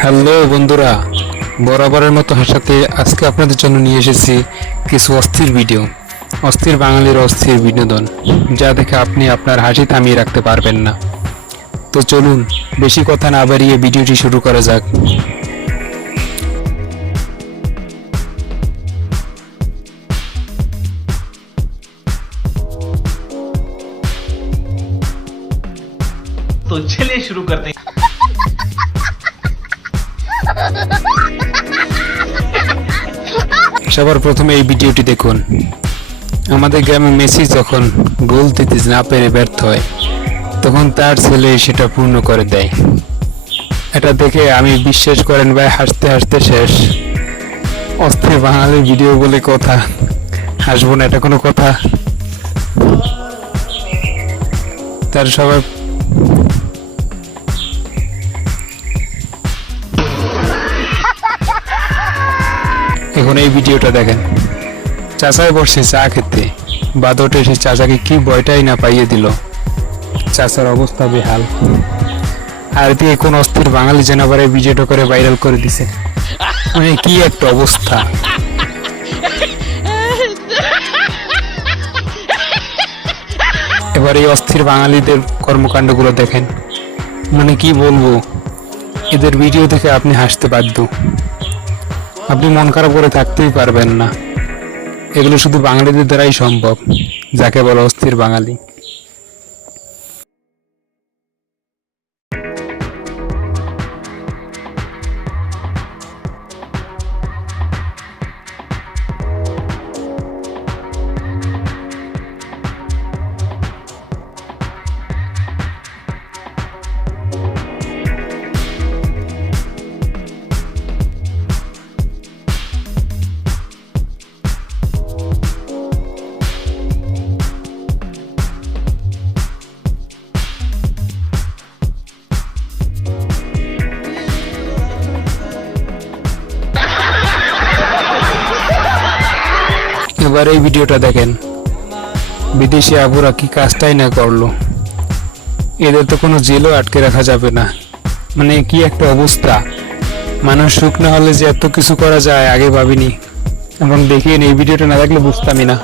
Hello বন্ধুরা বরাবরের মতো হাসাতে আজকে আপনাদের জন্য নিয়ে এসেছি কিছু অস্থির ভিডিও অস্থির বাঙালির অস্থির বিনোদন যা দেখে আপনি আপনার হাসি থামিয়ে রাখতে পারবেন না তো চলুন বেশি কথা না বাড়িয়ে ভিডিওটি শুরু করা যাক तो चलिए शुरू करते हैं সবার প্রথমে এই ভিডিওটি দেখুন। আমাদের গ্রামে মেসি যখন গোল দিতে না পেরে ব্যর্থ হয়, তখন তার ছেলে সেটা পূর্ণ করে দেয়। এটা দেখে আমি বিশ্বাস করেন ভাই, হাসতে হাসতে শেষ। অস্থির বাঙালি ভিডিও বলে কথা। হাসবো না, এটা কোনো কথা। তার সবার এখন এই ভিডিওটা দেখেন। চাচাই বসছে চা খেতে। বাদটে এসে চাচাকে কি বয়টাই না পাইয়ে দিল। চাচার অবস্থা বেহাল। আর দিয়ে কোন অস্থির বাঙালি জেনাবারে ভিডিওটা করে ভাইরাল করে দিছে। মানে কি একটা অবস্থা। এবার এই অস্থির বাঙালিদের কর্মকাণ্ডগুলো দেখেন। মানে কি বলব? এদের ভিডিও দেখে আপনি হাসতে বাধ্য। আপনি মন খারাপ করে থাকতেই পারবেন না। এগুলো শুধু বাঙালিদের দ্বারাই সম্ভব, যাকে বলে অস্থির বাঙালি। এবার এই ভিডিওটা দেখেন। বিদেশি আবুরা কি কাজটাই না করল? এদের তো কোনো জেলও আটকে রাখা যাবে না। মানে কি একটা অবস্থা? মানুষ সুখ না হলে যে এত কিছু করা যায়, আগে ভাবিনি। এবং দেখিয়ে এই ভিডিওটা না দেখলে বুঝতামই না।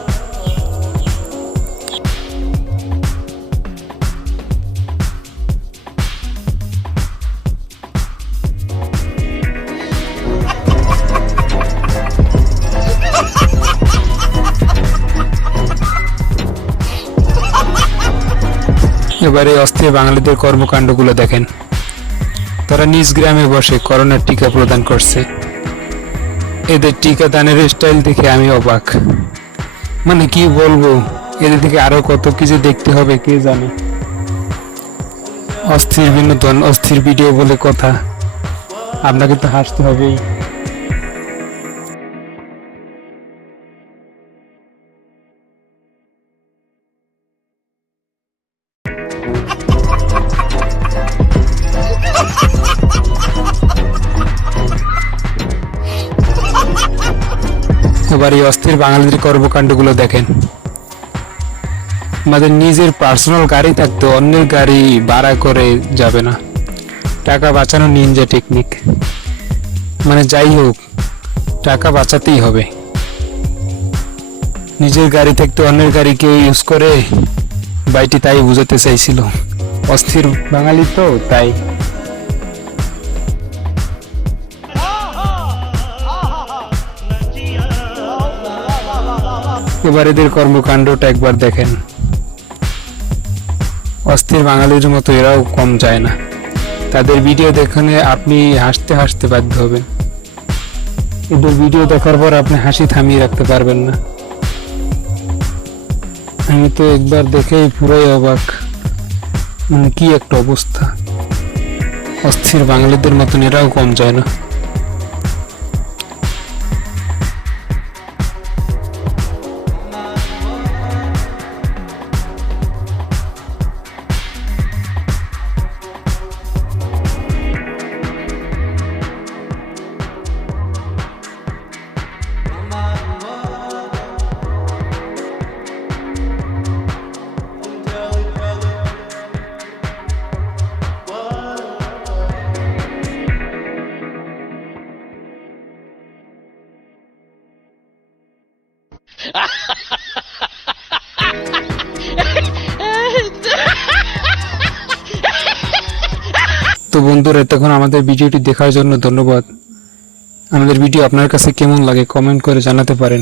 এবারে অস্থির বাঙালিদের কর্মকাণ্ডগুলো দেখেন। তারা নিজ গ্রামে বসে করোনার টিকা প্রদান করছে। এদের টিকা দানের স্টাইল দেখে আমি অবাক। মানে কি বলব, এদের থেকে আরও কত কিছু দেখতে হবে, কে জানে? অস্থির বিনোদন, অস্থির ভিডিও বলে কথা। আপনাকে তো হাসতে হবেই। এবার এই অস্থির বাঙালিদের কর্মকাণ্ডগুলো দেখেন। আমাদের নিজের পার্সোনাল গাড়ি থাকতো, অন্যের গাড়ি ভাড়া করে যাবে না। টাকা বাঁচানো নিনজা টেকনিক মানে যাই হোক, টাকা বাঁচাতেই হবে। নিজের গাড়ি থাকতে, অন্যের গাড়ি কেউ ইউজ করে, বাইটি তাই বুঝাতে চাইছিল। অস্থির বাঙালি তো, তাই। এবার এদের কর্মকাণ্ডটা একবার দেখেন। অস্থির বাঙালির মতো এরাও কম যায় না। তাদের ভিডিও দেখানে আপনি হাসতে হাসতে বাধ্য হবেন। এদের ভিডিও দেখার পর আপনি হাসি থামিয়ে রাখতে পারবেন না। আমি তো একবার দেখেই পুরোই অবাক। মানে কি একটা অবস্থা। অস্থির বাঙালিদের মতন এরাও কম যায় না। তো বন্ধুরা, এতক্ষণ আমাদের ভিডিওটি দেখার জন্য ধন্যবাদ। আমাদের ভিডিও আপনার কাছে কেমন লাগে কমেন্ট করে জানাতে পারেন।